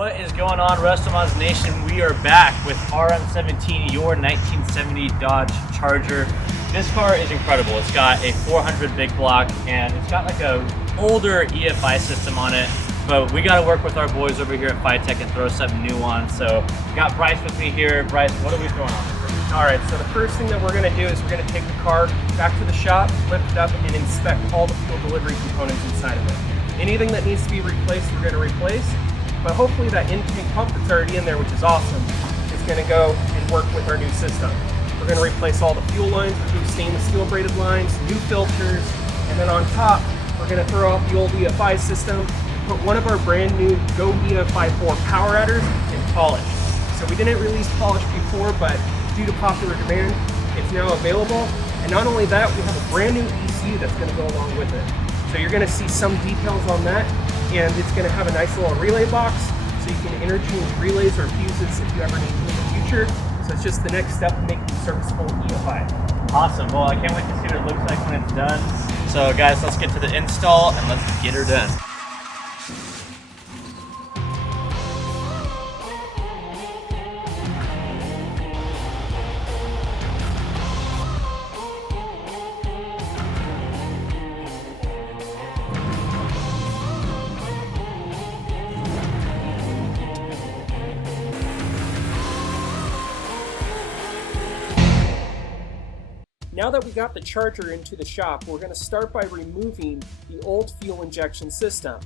What is going on, RestoMods Nation? We are back with RM17, your 1970 Dodge Charger. This car is incredible. It's got a 400 big block and it's got like a older EFI system on it, but we got to work with our boys over here at FiTech and throw something new on. So got Bryce with me here. Bryce, what are we throwing on? All right, so the first thing that we're going to do is we're going to take the car back to the shop, lift it up, and inspect all the fuel delivery components inside of it. Anything that needs to be replaced, we're going to replace. But hopefully that intake pump that's already in there, which is awesome, is going to go and work with our new system. We're going to replace all the fuel lines with new stainless steel braided lines, new filters, and then on top, we're going to throw out the old EFI system, put one of our brand new Go EFI 4 power adders and polish. So we didn't release polish before, but due to popular demand, it's now available. And not only that, we have a brand new ECU that's going to go along with it. So you're going to see some details on that. And it's going to have a nice little relay box so you can interchange relays or fuses if you ever need to in the future. So it's just the next step in making serviceable EFI. Awesome. Well, I can't wait to see what it looks like when it's done. So guys, let's get to the install and let's get her done. Now that we got the Charger into the shop, we're going to start by removing the old fuel injection system.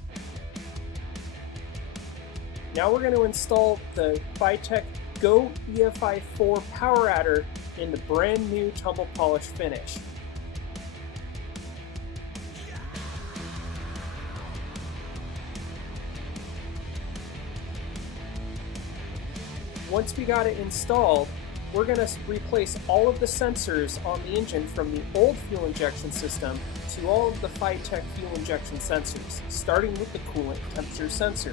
Now we're going to install the FiTech Go EFI 4 power adder in the brand new tumble polish finish. Once we got it installed, we're going to replace all of the sensors on the engine from the old fuel injection system to all of the FiTech fuel injection sensors, starting with the coolant temperature sensor.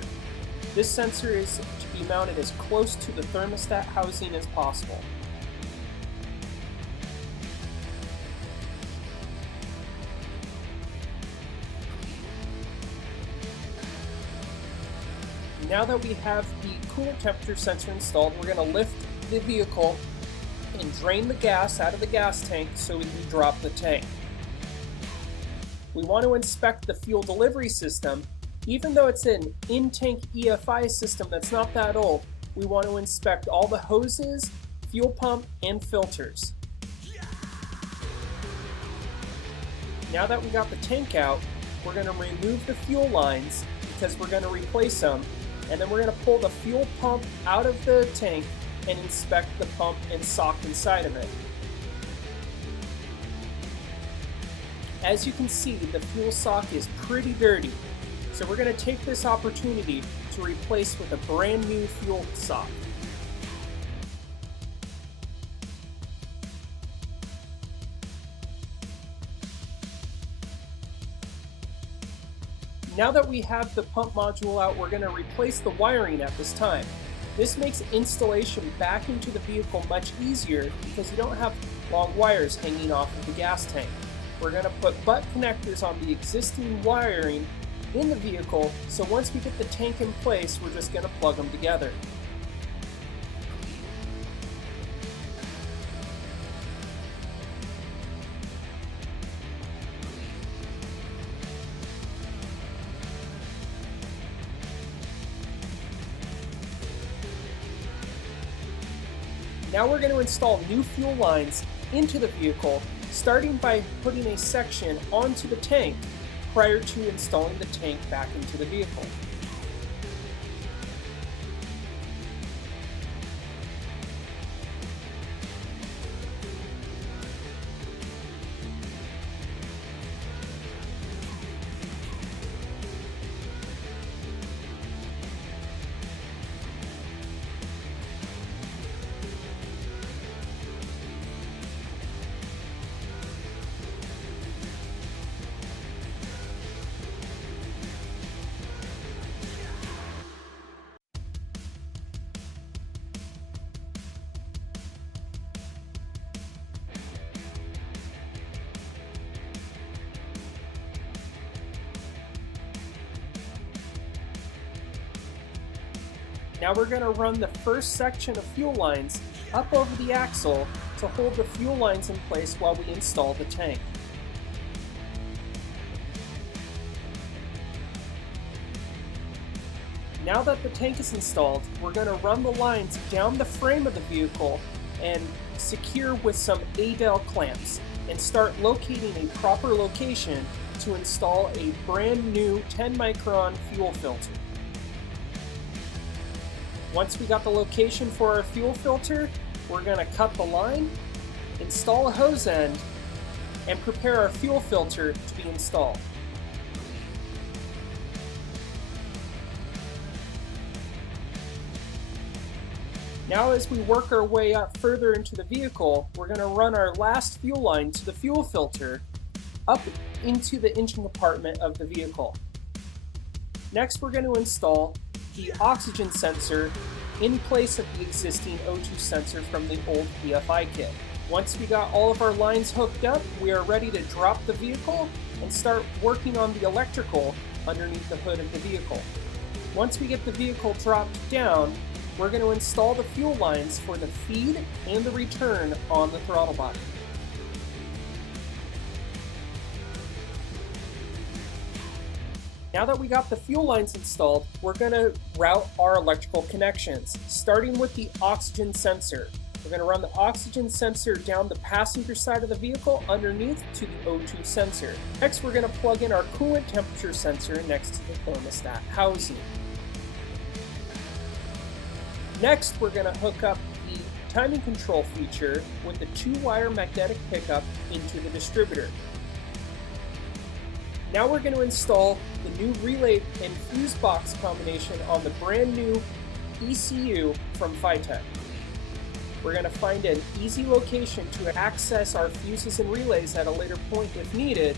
This sensor is to be mounted as close to the thermostat housing as possible. Now that we have the coolant temperature sensor installed, we're going to lift the vehicle and drain the gas out of the gas tank so we can drop the tank. We want to inspect the fuel delivery system. Even though it's an in-tank EFI system that's not that old, we want to inspect all the hoses, fuel pump, and filters. Now that we got the tank out, we're going to remove the fuel lines because we're going to replace them, and then we're going to pull the fuel pump out of the tank and inspect the pump and sock inside of it. As you can see, the fuel sock is pretty dirty, so we're going to take this opportunity to replace with a brand new fuel sock. Now that we have the pump module out, we're going to replace the wiring at this time. This makes installation back into the vehicle much easier because you don't have long wires hanging off of the gas tank. We're going to put butt connectors on the existing wiring in the vehicle, so once we get the tank in place, we're just going to plug them together. Now we're going to install new fuel lines into the vehicle, starting by putting a section onto the tank prior to installing the tank back into the vehicle. Now we're going to run the first section of fuel lines up over the axle to hold the fuel lines in place while we install the tank. Now that the tank is installed, we're going to run the lines down the frame of the vehicle and secure with some Adel clamps and start locating a proper location to install a brand new 10 micron fuel filter. Once we got the location for our fuel filter, we're going to cut the line, install a hose end, and prepare our fuel filter to be installed. Now as we work our way up further into the vehicle, we're going to run our last fuel line to the fuel filter up into the engine compartment of the vehicle. Next we're going to install the oxygen sensor in place of the existing O2 sensor from the old EFI kit. Once we got all of our lines hooked up, we are ready to drop the vehicle and start working on the electrical underneath the hood of the vehicle. Once we get the vehicle dropped down, we're going to install the fuel lines for the feed and the return on the throttle body. Now that we got the fuel lines installed, we're going to route our electrical connections, starting with the oxygen sensor. We're going to run the oxygen sensor down the passenger side of the vehicle underneath to the O2 sensor. Next, we're going to plug in our coolant temperature sensor next to the thermostat housing. Next, we're going to hook up the timing control feature with the 2-wire magnetic pickup into the distributor. Now we're going to install the new relay and fuse box combination on the brand new ECU from FiTech. We're going to find an easy location to access our fuses and relays at a later point if needed,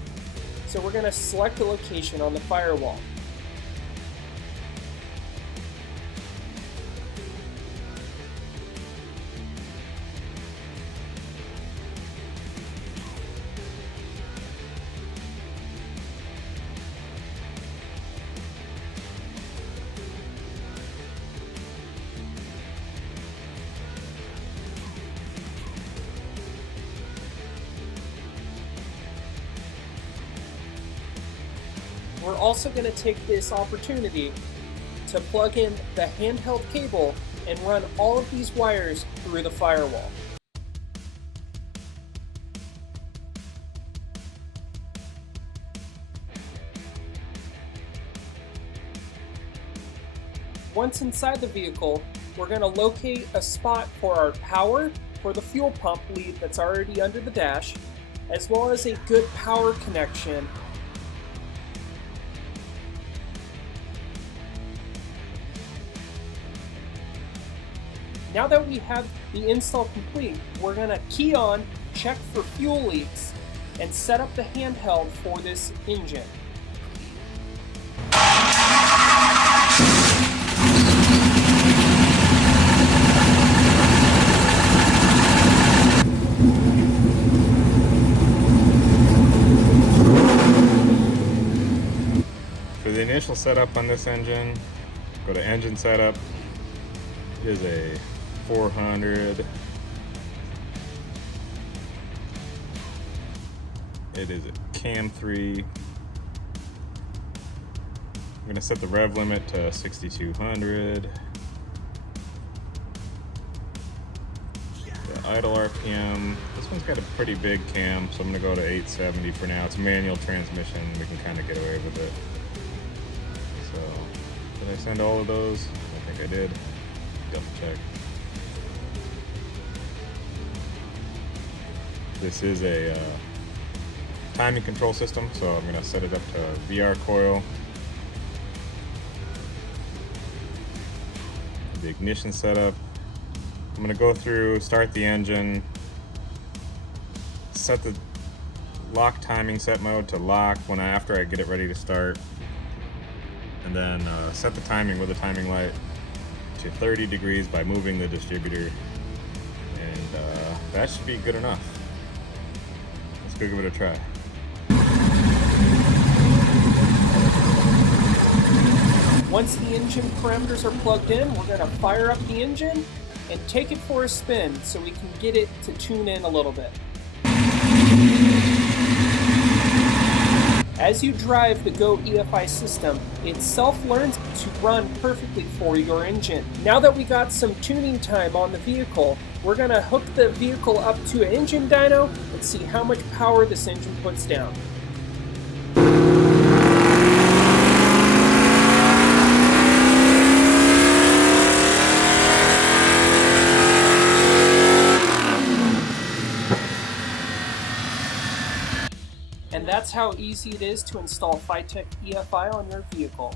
so we're going to select a location on the firewall. We're also going to take this opportunity to plug in the handheld cable and run all of these wires through the firewall. Once inside the vehicle, we're going to locate a spot for our power for the fuel pump lead that's already under the dash, as well as a good power connection. Now that we have the install complete, we're going to key on, check for fuel leaks, and set up the handheld for this engine. For the initial setup on this engine, go to engine setup. It is a 400. It is a cam 3. I'm going to set the rev limit to 6,200. The idle RPM, this one's got a pretty big cam, so I'm going to go to 870 for now. It's a manual transmission, we can kind of get away with it. So, did I send all of those? I think I did. Double check. This is a timing control system, so I'm going to set it up to VR coil. The ignition setup. I'm going to go through, start the engine, set the lock timing set mode to lock after I get it ready to start, and then set the timing with the timing light to 30 degrees by moving the distributor, and that should be good enough. Let's go give it a try. Once the engine parameters are plugged in, we're going to fire up the engine and take it for a spin so we can get it to tune in a little bit. As you drive the Go EFI system, it self-learns to run perfectly for your engine. Now that we got some tuning time on the vehicle, we're going to hook the vehicle up to an engine dyno and see how much power this engine puts down. And that's how easy it is to install FiTech EFI on your vehicle.